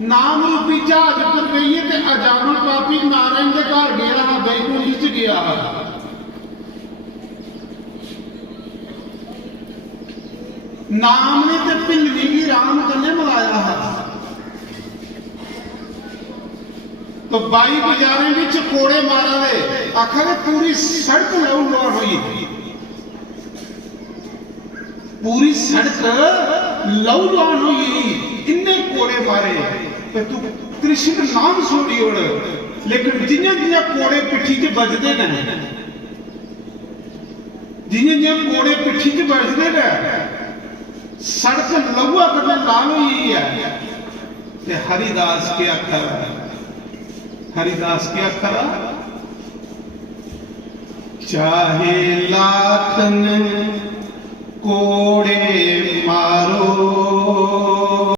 नाम रूपी जहाज पर गई है ते अजावन पापी नारायण के घर गया हा, बैकुंठ च गया हा। नाम ने ते भिलनी भी राम कन्ने मिलाया है। तो 22 बाजारे भी चकोड़े मारा दे आखा पूरी सड़क लहू लौट हुई, पूरी सड़क लहू लौट हुई, इन्ने कोड़े मारे ते तू कृष्ण नाम छोड़ी उड़। लेकिन जिन्ने जिन्ने कोड़े पिठी च बजते ने, जिन्ने जिन्ने कोड़े पिठी च बजते ने, सड़क लहुआ कन्ने लाल हुई है। ते हरिदास के अखर, हरिदास के अखर, चाहे लाखन कोड़े मारो